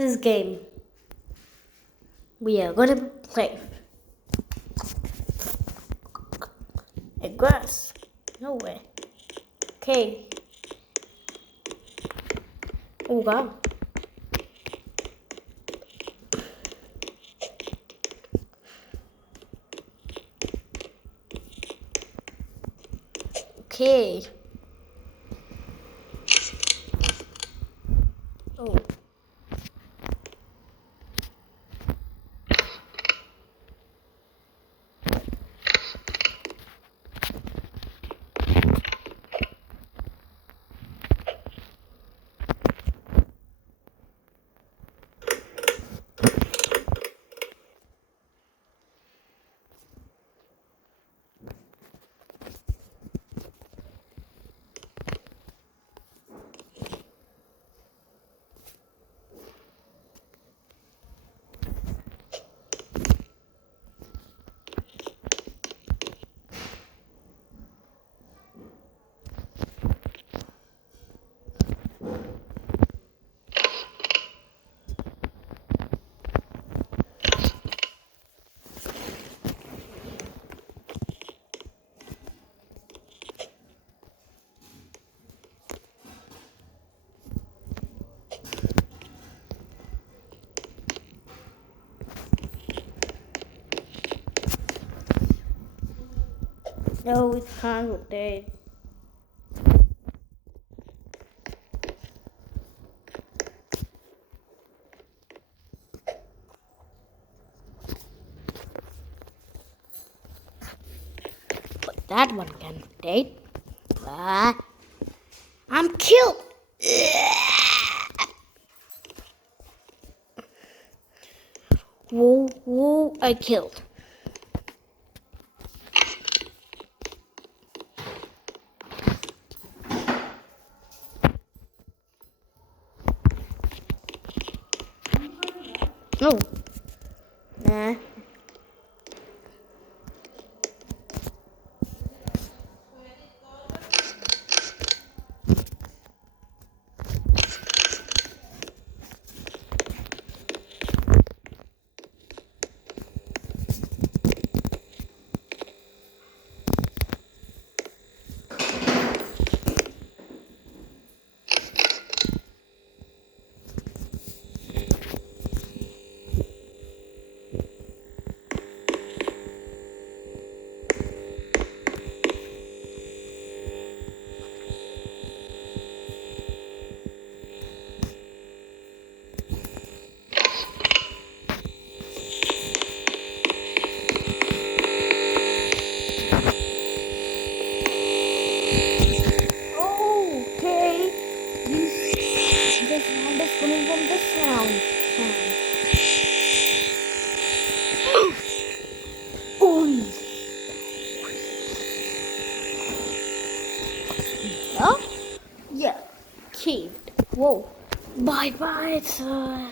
this game we are gonna play. A grass. No way. Okay. Oh wow. Okay. Oh. No, it's kind of dead. But that one can dead. But I'm killed. Whoa, whoa, I killed. No. Nah. Okay. The sound is coming from the sound. Oh. Huh? Yeah. Caved. Whoa. Bye bye, sir.